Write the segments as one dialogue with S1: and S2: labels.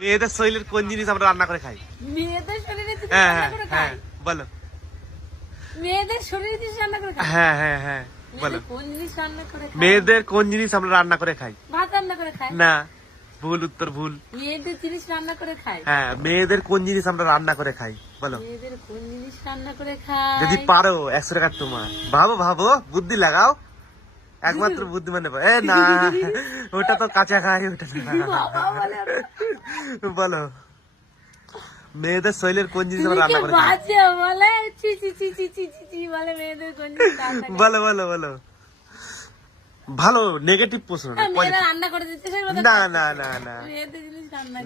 S1: মেয়েদের শরীরের কোন জিনিস আমরা রান্না করে খাই?
S2: মেয়েদের শরীরে
S1: হ্যাঁ হ্যাঁ হ্যাঁ বলো।
S2: মেয়েদের শরীরে জিনিস রান্না করে খায়
S1: হ্যাঁ হ্যাঁ হ্যাঁ বলো।
S2: মেয়েদের কোন জিনিস রান্না করে
S1: মেয়েদের কোন জিনিস আমরা রান্না করে খাই?
S2: ভাত রান্না করে খায়
S1: না ভুল উত্তর ভুল।
S2: মেয়েদের জিনিস রান্না করে খায়
S1: হ্যাঁ মেয়েদের কোন জিনিস আমরা রান্না করে খাই? বলো।
S2: মেয়েদের কোন জিনিস রান্না করে খায়
S1: যদি পারো একশো টাকা তোমার। ভাবো ভাবো বুদ্ধি লাগাও। একমাত্র বুদ্ধি মানে এ না ওটা তো কাঁচা খাই ওটা না।
S2: বলে
S1: মেয়েদের শৈলের কোন জিনিস আমরা রান্না করে
S2: বলে? বলে
S1: বলো ভালো নেগেটিভ প্রশ্ন না
S2: হ্যাঁ। রান্না করে
S1: না না না না।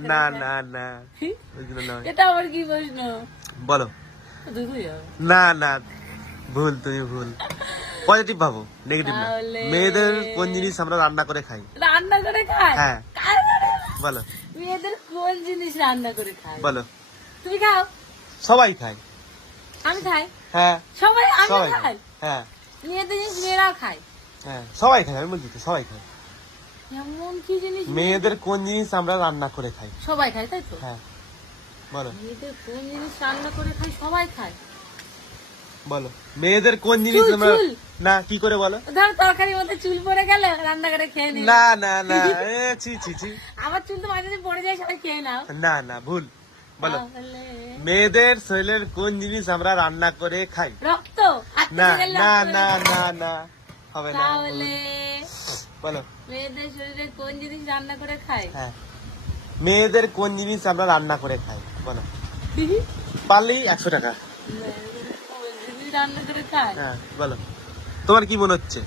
S1: না না না।
S2: এটা আবার কি প্রশ্ন?
S1: বলো। না না। ভুল তুমি ভুল। পজিটিভ ভাবো নেগেটিভ না। মেয়েদের কোন জিনিস আমরা রান্না করে খাই?
S2: রান্না করে খায়
S1: হ্যাঁ। বলো।
S2: মেয়েদের কোন জিনিস রান্না করে খায়
S1: বলো।
S2: তুমি খাও।
S1: সবাই খায়।
S2: আমি খাই?
S1: হ্যাঁ।
S2: সবাই আমি খাই?
S1: হ্যাঁ।
S2: মেয়েদের জিনিস মেয়েরাও খায়।
S1: হ্যাঁ সবাই খায় আমি বলছি তো সবাই খায়।
S2: এমন কি জিনিস
S1: মেয়েদের কোন জিনিস আমরা রান্না করে খাই?
S2: সবাই খায় তাই তো?
S1: হ্যাঁ। বলো।
S2: মেয়েদের কোন জিনিস রান্না করে খায় সবাই খায়।
S1: বলো। মেয়েদের কোন জিনিস আমরা। না কি করে বলো?
S2: ধর তরকারির মধ্যে চুল পড়ে গেলে রান্না করে খেয়ে নিই
S1: না না না এ ছি ছি ছি।
S2: আমার চুল তো মাঝে মাঝে পড়ে যায় সবাই খেয়ে নাও।
S1: না না ভুল। বলো।
S2: তাহলে
S1: মেয়েদের শরীরের কোন জিনিস আমরা রান্না করে খাই?
S2: রক্ত।
S1: না না
S2: রক্ত
S1: না না না। হবে না
S2: তাহলে
S1: বলো।
S2: মেয়েদের শরীরে কোন জিনিস রান্না করে খায়
S1: হ্যাঁ। মেয়েদের কোন জিনিস আমরা রান্না করে খাই? বলো। পারলেই একশো টাকা।
S2: মেয়েদের কোন জিনিস রান্না করে খায়
S1: হ্যাঁ বলো। তোমার কি মনে হচ্ছে?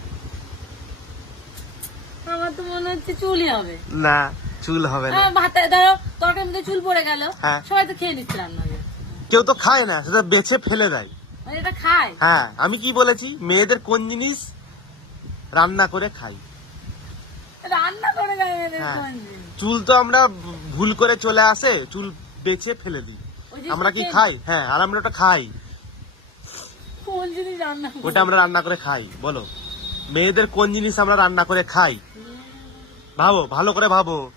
S2: আমার তো মনে হচ্ছে চুলই হবে।
S1: না চুল হবে না।
S2: হ্যাঁ, ভাতে ধরো তরকারির মধ্যে চুল পড়ে গেল
S1: হ্যাঁ।
S2: সবাই তো খেয়ে নিচ্ছে রান্না
S1: কেউ তো খায় না সেটা বেছে ফেলে দেয়।
S2: মানে এটা খায়।
S1: হ্যাঁ আমি কি বলেছি? মেয়েদের কোন জিনিস রান্না করে খাই?
S2: রান্না করে
S1: হ্যাঁ। চুল তো আমরা ভুল করে চলে আসে চুল বেছে ফেলে দিই। আমরা কি খাই? হ্যাঁ আর আমরা ওটা খাই।
S2: কোন জিনিস রান্না
S1: ওটা আমরা রান্না করে খাই বলো। মেয়েদের কোন জিনিস আমরা রান্না করে খাই? ভাবো ভালো করে ভাবো।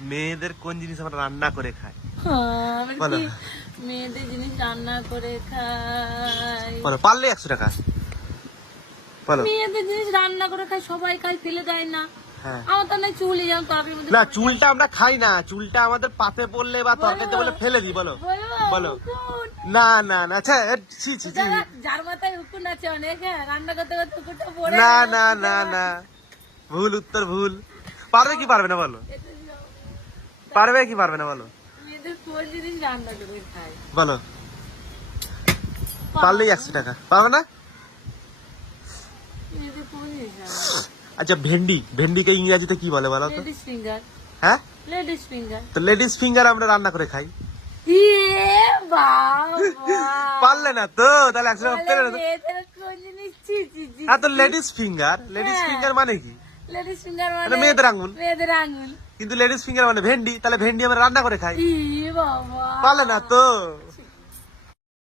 S1: মেয়েদের কোন জিনিস আমরা রান্না করে খাই?
S2: হ্যাঁ,
S1: বলো।
S2: মেয়েদের জিনিস রান্না করে খায়
S1: বলো পারলে একশো টাকা। বলো।
S2: মেয়েদের জিনিস রান্না করে খায় সবাই ফেলে দেয় না।
S1: হ্যাঁ। না চুলটা আমরা খাই না। চুলটা আমাদের পাতে পড়লে বা তরকারিতে বলে ফেলে দিই বলো।
S2: বলো।
S1: না না না আচ্ছা ছি ছি ছি।
S2: যার মাথায় উকুন আছে অনেক হ্যাঁ রান্না করতে করতে উকুনটা পড়ে
S1: না না না না। ভুল উত্তর ভুল। পারবে কি পারবে না বলো? পারবে কি পারবে না বলো? বলো। পারলেই একশো টাকা। পারবে না? আচ্ছা ভেন্ডি। ভেন্ডিকে ইংরেজিতে কি বলে বলো তো?
S2: লেডিস ফিঙ্গার
S1: হ্যাঁ?
S2: লেডিস ফিঙ্গার
S1: তো লেডিস ফিঙ্গার আমরা রান্না করে খাই। পারলে না তো তাহলে একশো পেলে না হ্যাঁ তো লেডিস ফিঙ্গার লেডিস
S2: হ্যাঁ।
S1: ফিঙ্গার মানে কি?
S2: লেডিস ফিঙ্গার মানে
S1: মেয়েদের আঙুল।
S2: মেয়েদের আঙুল।
S1: কিন্তু লেডিস ফিঙ্গার মানে ভেন্ডি তাহলে ভেন্ডি আমরা রান্না করে খাই। পারলে না তো।